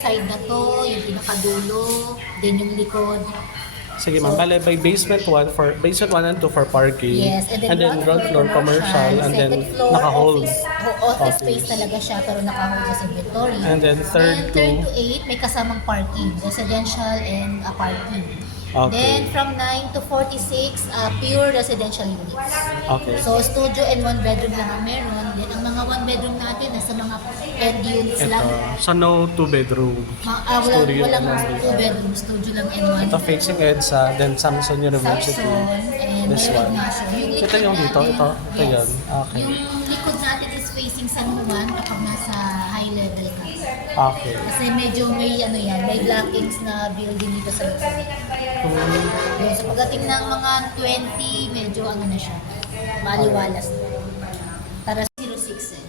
Side na to, yung pinakadulo, then yung likod. Sige ma'am, bale by basement 1 and 2 for parking. Yes, and then ground floor commercial, and then second floor naka-hold. office space talaga siya pero naka-hold sa inventory. And then third to to 8 may kasamang parking, residential and parking. Okay. Then from 9 to 46, pure residential units. Okay. So studio and 1 bedroom lang ang meron. Then ang mga 1 bedroom natin nasa mga end units Ito. lang. So no 2 bedroom. Studio Walang and 2 bedroom, studio lang and 1. Ito facing EDSA, then Samson University. Samson and This Mayor one. Ignacio. Ito yung dito, ito yes. yan. Okay. Yung likod natin is facing San Juan kapag nasa high level ka. Okay. Kasi medyo may may blockings na building dito sa likod. So pagdating ng mga 20, medyo na siya, maliwalas na. Tara 06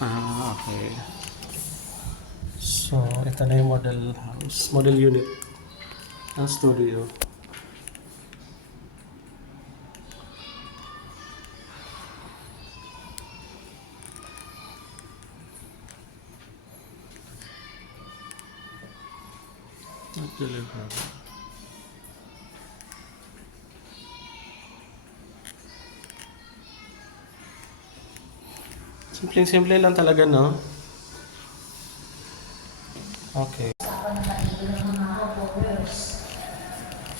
Okay. So, ito na yung model house, model unit ng studio. Not delivered. Simple lang talaga, no? Okay.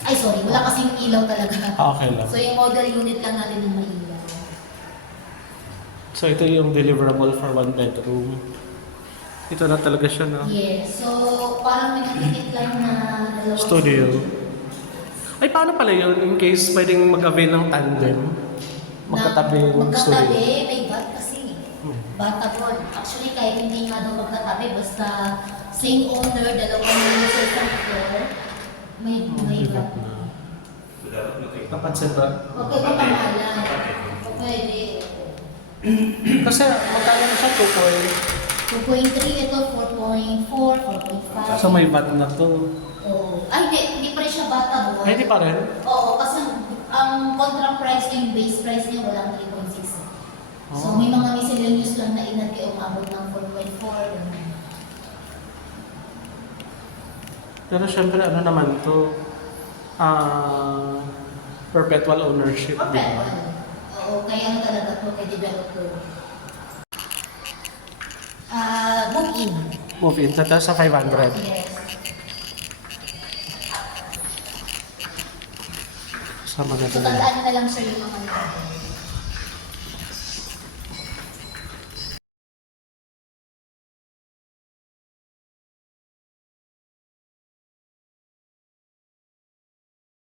Ay sorry, wala kasing ilaw talaga. Okay lang. So yung model unit lang natin yung may ilaw. So, ito yung deliverable for 1 bedroom. Ito na talaga siya, no? Yes, so parang may nakitit lang na dalawang Studio. Ay, paano pala yun? In case pwedeng mag-avail ng tandem, magkatabi yung studio. Magkatabi, may bat kasi. Batable. Actually, kahit hindi nga daw magkatabi, basta same owner, dalawang user sa floor, may bat na. Napansin ba? Huwag kayo pamahalan. Pwede. Kasi magkano na siya? 2.3, ito 4.4, 4.5. So may VAT na to. Oo. Ay, hindi pa rin siya batable. Ay, di pa rin? Oo, kasi ang contract price niya, yung base price niya, walang 3.6. So may mga miscellaneous lang na inad kayo umabot ng 4.4. Pero syempre, ano naman to? Perpetual ownership, di ba? Perpetual. Oo, kaya talaga to kay developer. Move-in. Move-in, sa 500. Yes. Sama na So to. tandaan na lang sir yung mga nito.